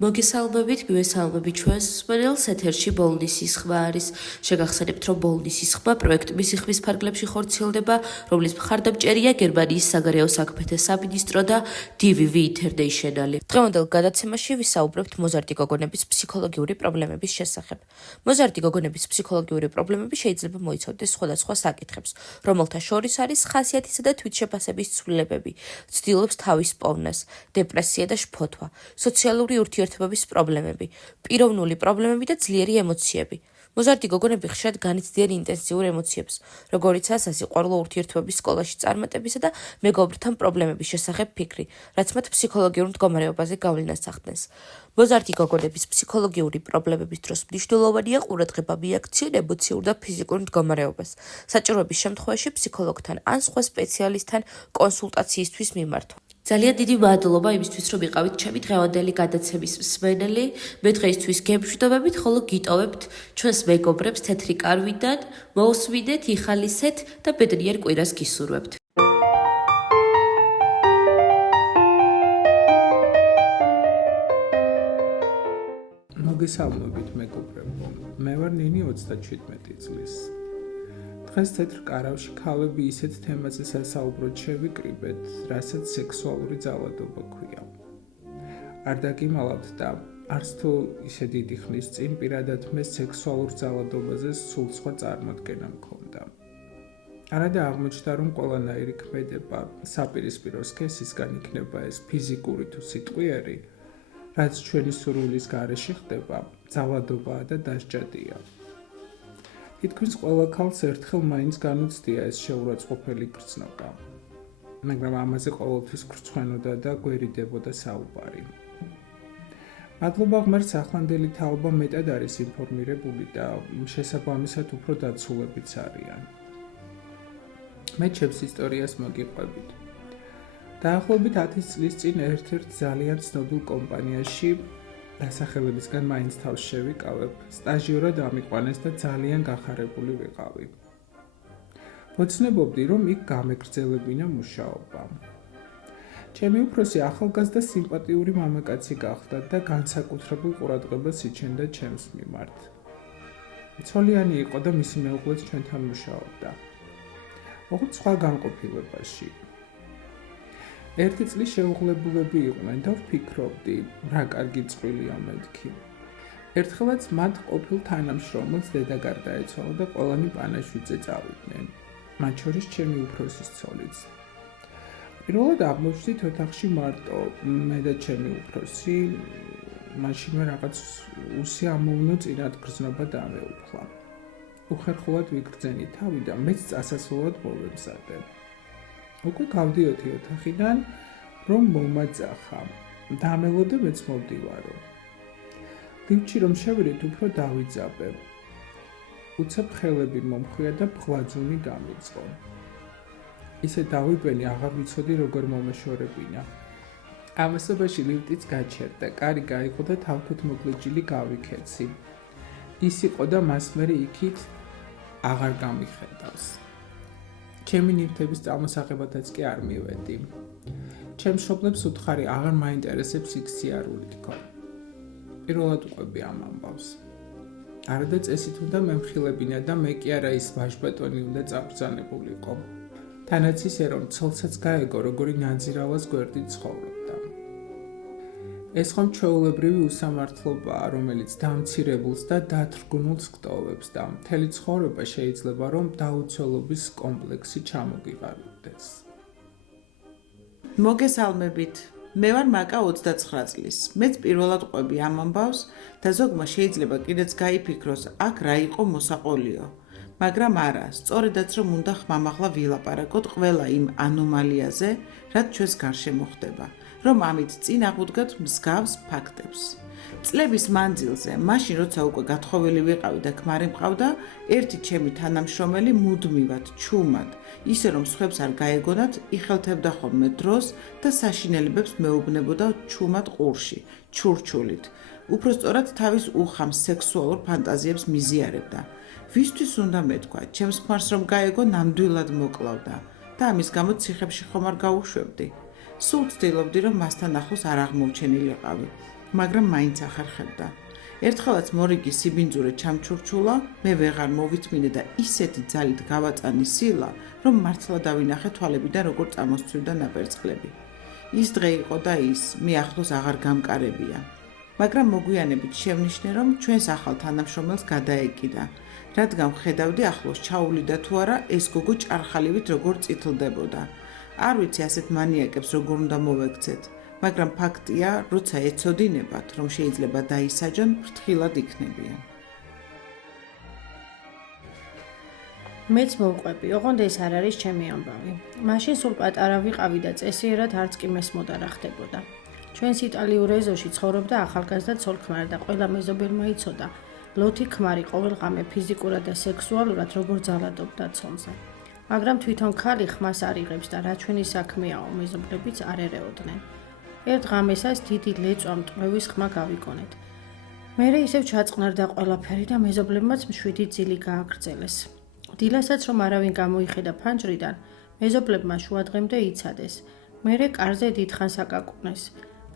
მოგესალმებით, გვესალმებით ჩვენს მსმენელს ეთერში ბოლნისის ხმა არის. შეგახსენებთ, რომ ბოლნისის ხმა პროექტების იხვის ფარგლებში ხორციელდება, რომლის მხარდამჭერია გერმანიის საგარეო საქმეთა სამინისტრო და DVV International. დღევანდელ გადაცემაში ვისაუბრებთ მოზარდი გოგონების ფსიქოლოგიური პრობლემების შესახებ. მოზარდი გოგონების ფსიქოლოგიური პრობლემები შეიძლება მოიცავდეს სხვადასხვა საკითხებს, რომელთა შორის არის ხასიათისა და თვითშეფასების ცვლილებები, ცდილობს თავის პოვნას, დეპრესია და შფოთვა, სოციალური ურთიერთობების პრობლემები, პიროვნული პრობლემები და ძლიერი ემოციები. მოზარდი გოგონები ხშირად განიცდიან ინტენსიურ ემოციებს, როგორიცაა სასიყვარულო ურთიერთობების სკოლაში წარმატებისა და მეგობრთან პრობლემების შესახებ ფიქრი, რაც მათ ფსიქოლოგიურ მდგომარეობაზე გავლენას ახდენს. მოზარდი გოგონების ფსიქოლოგიური პრობლემების დროს მნიშვნელოვანია ყურადღება მიაქციონ ემოციურ და ფიზიკურ მდგომარეობას. საჭიროების შემთხვევაში ფსიქოლოგთან ან სხვა სპეციალისტთან კონსულტაციისთვის მიმართვა. ძალიან დიდი მადლობა იმისთვის, რომ იყავით ჩემი დღევანდელი გადაცემის მსმენელი. მე დღეისთვის გემშვიდობებით, ხოლო გიტოვებთ ჩვენს მეგობრებს თეთრი კარვიდან, მოусვიდეთ, იხალისეთ და ბედნიერ კვირას გისურვებთ. მოგესალმებით მეგობრებო, მე ვარ ნინი 37 წლის. დღეს თეთრ კარავში ქალები ისეთ თემაზე სასაუბროდ შევიკრიბეთ, რასაც სექსუალური ძალადობა ქვია. არ დაგიმალავთ და არც თუ ისე დიდი ხნის წინ პირადად მე სექსუალურ ძალადობაზე სულ სხვა წარმოდგენა მქონდა. არადა აღმოჩნდა, რომ ყველანაირი ქმედება საპირისპირო სქესისგან იქნება ეს ფიზიკური თუ სიტყვიერი, რაც ჩვენი სურვილის გარეშე ხდება, ძალადობაა და დასჯადია. თითქმის ყველა ქალს ერთხელ მაინც განუცდია ეს შეურაცხყოფელი გრძნობა, მაგრამ ამაზე ყოველთვის გრცხვენოდა და გვერიდებოდა საუბარი. მადლობა ღმერთს, ახლანდელი თაობა მეტად არის ინფორმირებული და შესაბამისად უფრო დაცულებიც არიან. მე ჩემს ისტორიას მოგიყვებით. დაახლოებით 10 წლის წინ ერთ-ერთ ძალიან ცნობილ კომპანიაში დასახელებისგან მაინც თავს შევიკავებ, სტაჟიორად ამიყვანეს და ძალიან გახარებული ვიყავი. მოცნებობდი, რომ იქ გამეგრძელებინა მუშაობა. ჩემი უფროსი ახალგაზრდა სიმპათიური მამაკაცი გახდა და განსაკუთრებულ ყურადღებას იჩენდა ჩემს მიმართ. ცოლიანი იყო და მისი მეუღლეც ჩვენთან მუშაობდა. ოღონდ სხვა განყოფილებაში. ერთი წლის შეუღლებულები იყვნენ და ვფიქრობდი, რა კარგი წყვილია მეთქი. ერთხელაც მათ ყოფილ თანამშრომელს დედა გარდაეცვალა და ყველანი პანაშვიდზე წავიდნენ, მათ შორის ჩემი უფროსის ცოლიც. პირველად აღმოჩნდით ოთახში მარტო მე და ჩემი უფროსი, მაშინვე რაღაც უსიამოვნო წინათ გრძნობა დამეუფლა. უხერხულად ვიგრძენი თავი და მეც წასასვლელად მოვემზადე. უკვე გავდიოდი ოთახიდან, რომ მომაძახა. დამელოდე მეც მოვდივარო. ლიფტში რომ შევიდეთ, უფრო დავიძაბე. უცებ ხელები მომხვია და ბღლაძუნი გამიწყო. ისე დავიბენი, აღარ ვიცოდი როგორ მომეშორებინა. ამასობაში ლიფტიც გაჩერდა, კარი გაიყო და თავთვით მოგლეჯილი გავიქეცი. ის იყო და მას მერე იქით აღარ გამიხედავს. ჩემი ნივთების წარმოსაღებადაც კი არ მივედი. ჩემს მშობლებს უთხარი აღარ მაინტერესებს იქ სიარული თქო. პირველად უყვები ამ ამბავს. არადა წესით უნდა მემხილებინა და მე კი არა ის ვაჟბატონი უნდა წაბრძანებულიყო. თანაც ისე რომ ცოლსაც გაეგო, როგორი ნაძირავას გვერდით ცხოვრობდა. ეს ხომ ჩვეულებრივი უსამართლობაა, რომელიც დამცირებულს და დათრგუნულს გტოვებს და მთელი ცხოვრება შეიძლება რომ დაუცველობის კომპლექსი ჩამოგიყალიბდეს. მოგესალმებით. მე ვარ მაკა 29 წლის. მეც პირველად ყვები ამ ამბავს და ზოგმა შეიძლება კიდეც გაიფიქროს, აქ რა იყო მოსაყოლიო. მაგრამ არა, სწორედაც რომ უნდა ხმამაღლა ვილაპარაკოთ ყველა იმ ანომალიაზე, რაც ჩვენს გარშემო ხდება, რომ ამით წინ აღვდგათ მსგავს ფაქტებს. წლების მანძილზე, მაშინ როცა უკვე გათხოვილი ვიყავი და ქმარი მყავდა, ერთი ჩემი თანამშრომელი მუდმივად, ჩუმად, ისე რომ სხვებს არ გაეგონათ, იხელთებდა ხოლმე დროს და საშინელებებს მეუბნებოდა ჩუმად ყურში, ჩურჩულით. უпростоრად თავის უხამ სექსუალურ ფანტაზიებს მიზიარებდა. ვისთვის უნდა მეთქვა, ჩემს ქმარს რომ გაეგო, ნამდვილად მოკლავდა და ამის გამო ციხებში ხომ არ გავუშვებდი. სულ ვცდილობდი, რომ მასთან ახლოს არ აღმოჩენილიყავი. მაგრამ მაინც ახერხებდა. ერთხელაც მორიგი სიბინძურე ჩამჩურჩულა, მე ვეღარ მოვითმინე და ისეთი ძალით გავაწანი სილა, რომ მართლა დავინახე თვალებიდან როგორ წამოსცვივდა ნაპერწკლები. ის დღე იყო და ის, მე ახლოს აღარ გამკარებია. მაგრამ მოგვიანებით შევნიშნე, რომ ჩვენს ახალ თანამშრომელს გადაეკიდა, რადგან ხედავდი ახლოს ჩაუვლიდა თუ არა ეს გოგო ჭარხალივით როგორ წითლდებოდა. არ ვიცი ასეთ მანიაკებს როგორ უნდა მოვექცეთ, მაგრამ ფაქტია, როცა ეცოდინებათ, რომ შეიძლება დაისაჯონ, ფრთხილად იქნებიან. მეც მოვყვები, ოღონდ ეს არ არის ჩემი ამბავი. მაშინ სულ პატარა ვიყავი და წესიერად არც კი მესმოდა რა ხდებოდა. ჩვენს იტალიურ ეზოში ცხოვრობდა ახალგაზრდა ცოლ-ქმარი და ყველა მეზობელმა იცოდა, ლოთი ქმარი ყოველღამე ფიზიკურად და სექსუალურად როგორ ძალადობდა ცოლზე. მაგრამ თვითონ ქალი ხმას არ იღებს და რა ჩვენი საქმეაო, მეზობლებიც არ ერეოდნენ. ერთ ღამესას დიდი ლეწვა მტვევის ხმა გავიგონეთ. მერე ისევ ჩაწყნარდა ყველაფერი და მეზობლებმაც მშვიდი ძილი გააგრძელეს. დილასაც რომ არავინ გამოიხედა ფანჯრიდან, მეზობლებმა შუადღემდე იცადეს. მერე კარზე დიდხანს აკაკუნეს.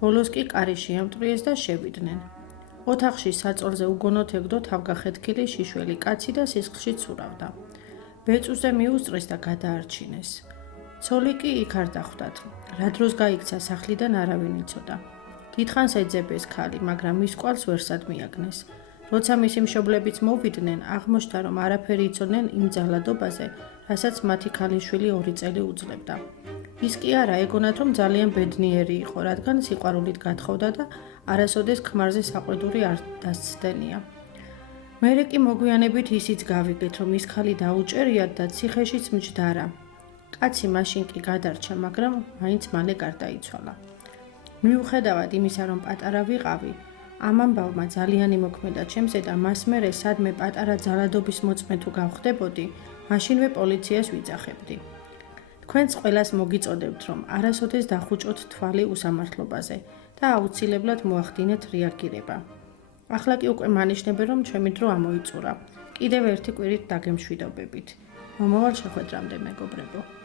ბოლოს კი კარი შეამტვრიეს და შევიდნენ. ოთახში საწოლზე უგონოდ ეგდო თავგახეთქილი შიშველი კაცი და სისხლში ცურავდა. ბეწუზე მიუსწრეს და გადაარჩინეს. ცოლი კი იქ არ დახვდათ. რა დროს გაიქცა სახლიდან არავინ იცოდა. დიდხანს ეძებეს ქალი, მაგრამ მის კვალს ვერსად მიაგნეს. როცა მისი მშობლებიც მოვიდნენ, აღმოჩნდა, რომ არაფერი იცოდნენ იმ ძალადობაზე, რასაც მათი ქალიშვილი 2 წელი უძლებდა. ის კი არა ეგონათ, რომ ძალიან ბედნიერი იყო, რადგან სიყვარულით გათხოვდა და არასოდეს ქმარზე საყვედური არ დასცდენია. მერე კი მოგვიანებით ისიც გავიგეთ, რომ ის ქალი დაუჭერიათ და ციხეშიც მჯდარა. კაცი მაშინ კი გადარჩა, მაგრამ მაინც მალე გარდაიცვალა. მიუხედავად იმისა, რომ პატარა ვიყავი, ამ ამბავმა ძალიან იმოქმედა ჩემზე და მას მერე სადმე პატარა ძალადობის მოწმე თუ გავხდებოდი, მაშინვე პოლიციას ვიძახებდი. თქვენც ყველას მოგიწოდებთ, რომ არასოდეს დახუჭოთ თვალი უსამართლობაზე და აუცილებლად მოახდინეთ რეაგირება. ახლა კი უკვე მანიშნებენ, რომ ჩემი დრო ამოიწურა. კიდევ ერთი კვირით დაგემშვიდობებით. მომავალ შეხვედრამდე, მეგობრებო.